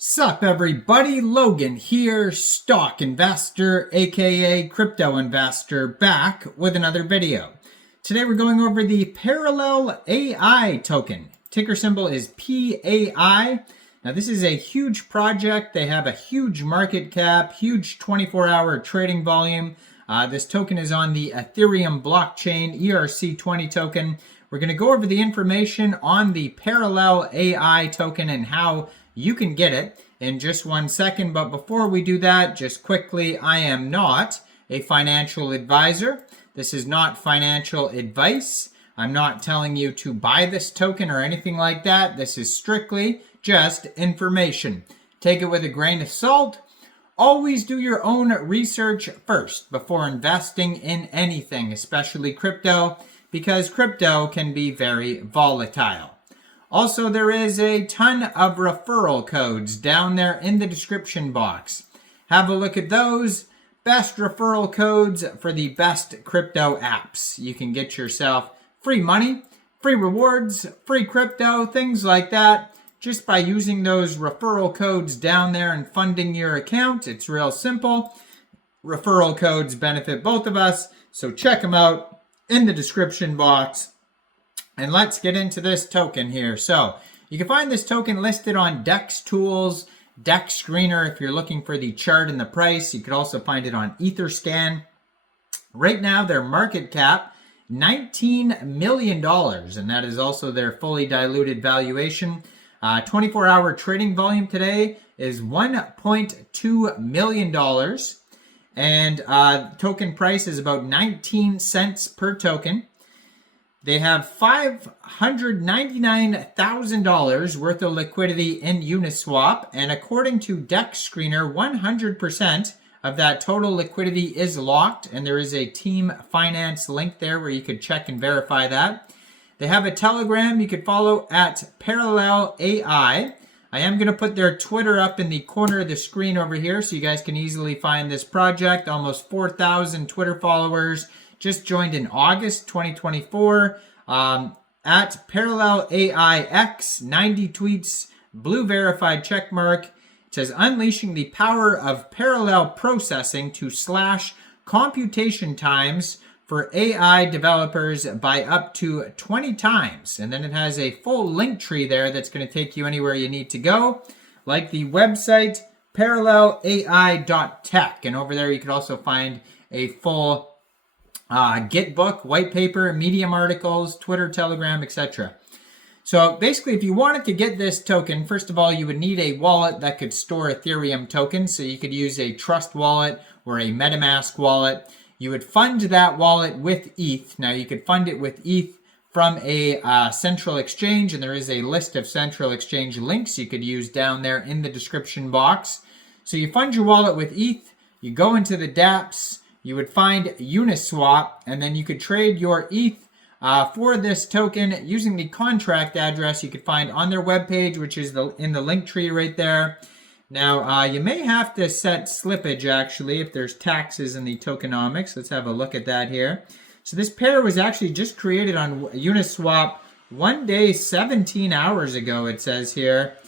Sup everybody, Logan here, stock investor aka crypto investor, back with another video. Today we're going over the ParallelAI token. Ticker symbol is PAI. Now this is a huge project. They have a huge market cap, huge 24-hour trading volume. This token is on the Ethereum blockchain, ERC20 token. We're going to go over the information on the ParallelAI token and how you can get it in just 1 second. But before we do that, just quickly, I am not a financial advisor. This is not financial advice. I'm not telling you to buy this token or anything like that. This is strictly just information. Take it with a grain of salt. Always do your own research first before investing in anything, especially crypto, because crypto can be very volatile. Also, there is a ton of referral codes down there in the description box. Have a look at those. Best referral codes for the best crypto apps. You can get yourself free money, free rewards, free crypto, things like that, just by using those referral codes down there and funding your account. It's real simple. Referral codes benefit both of us, so check them out in the description box. And let's get into this token here. So you can find this token listed on DEX Tools, DEX Screener if you're looking for the chart and the price. You could also find it on EtherScan. Right now, their market cap, $19 million, and that is also their fully diluted valuation. 24-hour trading volume today is $1.2 million. And token price is about 19 cents per token. They have $599,000 worth of liquidity in UNISWAP, and according to DEX Screener, 100% of that total liquidity is locked, and there is a team finance link there where you could check and verify that. They have a Telegram you could follow at ParallelAI. I am going to put their Twitter up in the corner of the screen over here so you guys can easily find this project. Almost 4,000 Twitter followers. Just joined in August 2024 at ParallelAIX, 90 tweets, blue verified checkmark. It says, unleashing the power of parallel processing to slash computation times for AI developers by up to 20 times. And then it has a full link tree there that's going to take you anywhere you need to go, like the website parallelai.tech. And over there you can also find a full Git book, white paper, Medium articles, Twitter, Telegram, etc. So basically, if you wanted to get this token, first of all, you would need a wallet that could store Ethereum tokens. So you could use a Trust wallet or a MetaMask wallet. You would fund that wallet with ETH. Now, you could fund it with ETH from a central exchange, and there is a list of central exchange links you could use down there in the description box. So you fund your wallet with ETH, you go into the dApps, you would find UNISWAP, and then you could trade your ETH for this token using the contract address you could find on their webpage, which is in the link tree right there. Now, you may have to set slippage, actually, if there's taxes in the tokenomics. Let's have a look at that here. So this pair was actually just created on Uniswap 1 day, 17 hours ago, it says here.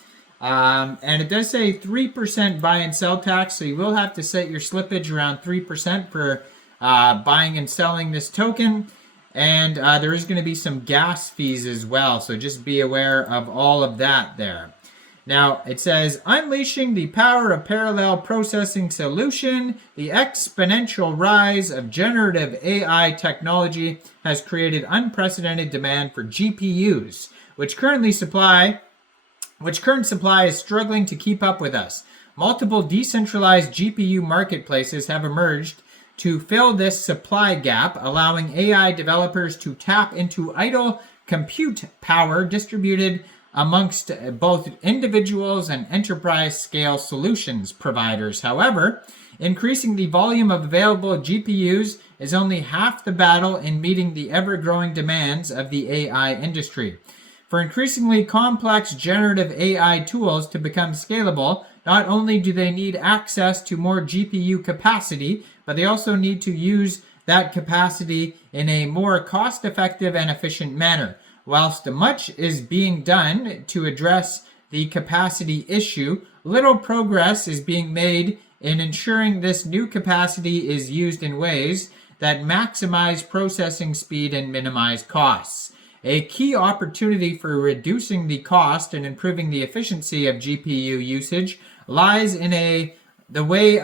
And it does say 3% buy and sell tax, so you will have to set your slippage around 3% for buying and selling this token. And there is going to be some gas fees as well, so just be aware of all of that there. Now, it says, unleashing the power of parallel processing solution, the exponential rise of generative AI technology has created unprecedented demand for GPUs, which current supply is struggling to keep up with us. Multiple decentralized GPU marketplaces have emerged to fill this supply gap, allowing AI developers to tap into idle compute power distributed amongst both individuals and enterprise-scale solutions providers. However, increasing the volume of available GPUs is only half the battle in meeting the ever-growing demands of the AI industry. For increasingly complex generative AI tools to become scalable, not only do they need access to more GPU capacity, but they also need to use that capacity in a more cost-effective and efficient manner. Whilst much is being done to address the capacity issue, little progress is being made in ensuring this new capacity is used in ways that maximize processing speed and minimize costs. A key opportunity for reducing the cost and improving the efficiency of GPU usage lies in the way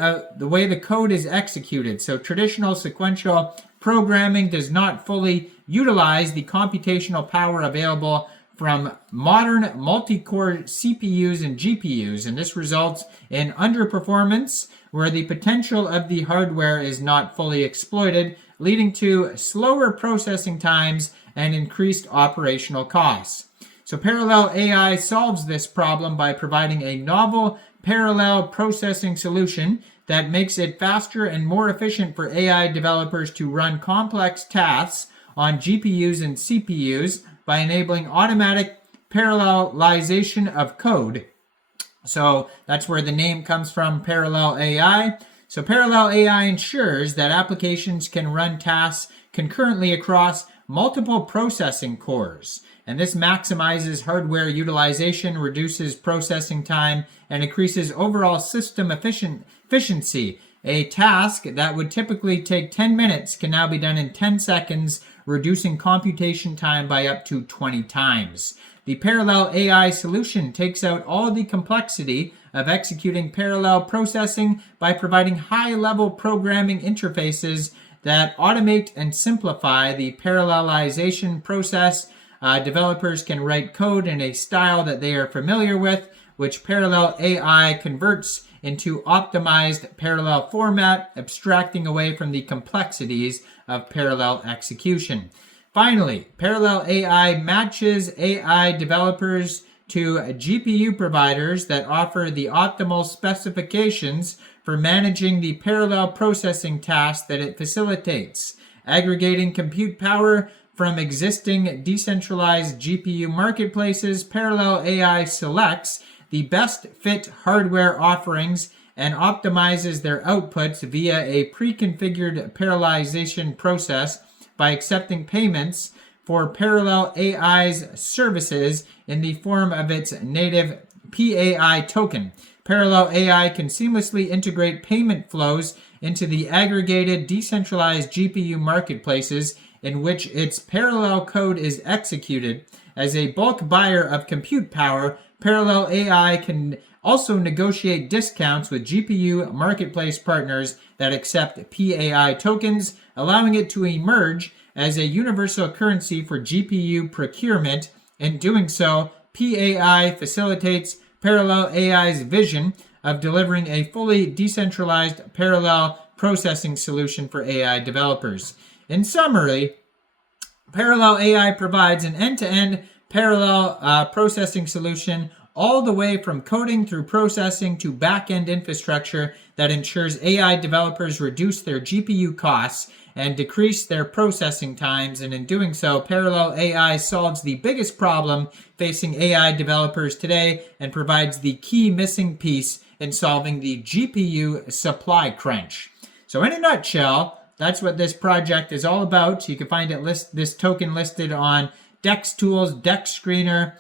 the code is executed. So traditional sequential programming does not fully utilize the computational power available from modern multi-core CPUs and GPUs, and this results in underperformance where the potential of the hardware is not fully exploited, leading to slower processing times and increased operational costs. So ParallelAI solves this problem by providing a novel parallel processing solution that makes it faster and more efficient for AI developers to run complex tasks on GPUs and CPUs by enabling automatic parallelization of code. So that's where the name comes from, ParallelAI. So ParallelAI ensures that applications can run tasks concurrently across multiple processing cores. And this maximizes hardware utilization, reduces processing time, and increases overall system efficiency. A task that would typically take 10 minutes can now be done in 10 seconds, reducing computation time by up to 20 times. The ParallelAI solution takes out all the complexity of executing parallel processing by providing high-level programming interfaces that automate and simplify the parallelization process. Developers can write code in a style that they are familiar with, which ParallelAI converts into optimized parallel format, abstracting away from the complexities of parallel execution. Finally, ParallelAI matches AI developers to GPU providers that offer the optimal specifications for managing the parallel processing tasks that it facilitates. Aggregating compute power from existing decentralized GPU marketplaces, ParallelAI selects the best fit hardware offerings and optimizes their outputs via a pre-configured parallelization process by accepting payments for ParallelAI's services in the form of its native PAI token. ParallelAI can seamlessly integrate payment flows into the aggregated decentralized GPU marketplaces in which its parallel code is executed. As a bulk buyer of compute power, ParallelAI can also negotiate discounts with GPU marketplace partners that accept PAI tokens, allowing it to emerge as a universal currency for GPU procurement. In doing so, PAI facilitates ParallelAI's vision of delivering a fully decentralized parallel processing solution for AI developers. In summary, ParallelAI provides an end-to-end parallel processing solution all the way from coding through processing to back-end infrastructure that ensures AI developers reduce their GPU costs and decrease their processing times. And in doing so, ParallelAI solves the biggest problem facing AI developers today and provides the key missing piece in solving the GPU supply crunch. So in a nutshell, that's what this project is all about. You can find this token listed on Dex Tools, Dex Screener.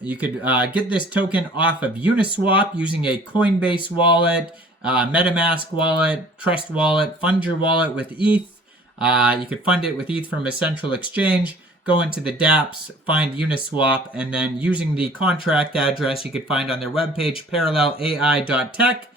You could get this token off of Uniswap using a Coinbase wallet, MetaMask wallet, Trust wallet, fund your wallet with ETH. You could fund it with ETH from a central exchange. Go into the dApps, find Uniswap, and then using the contract address you could find on their webpage, parallelai.tech,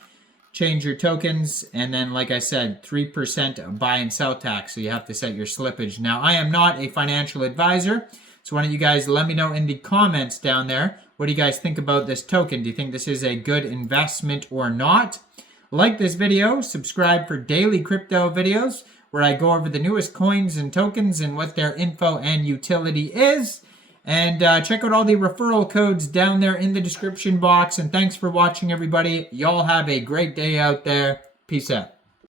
change your tokens, and then, like I said, 3% buy and sell tax, so you have to set your slippage. Now, I am not a financial advisor, so why don't you guys let me know in the comments down there, what do you guys think about this token? Do you think this is a good investment or not? Like this video, subscribe for daily crypto videos where I go over the newest coins and tokens and what their info and utility is. And check out all the referral codes down there in the description box. And thanks for watching, everybody. Y'all have a great day out there. Peace out.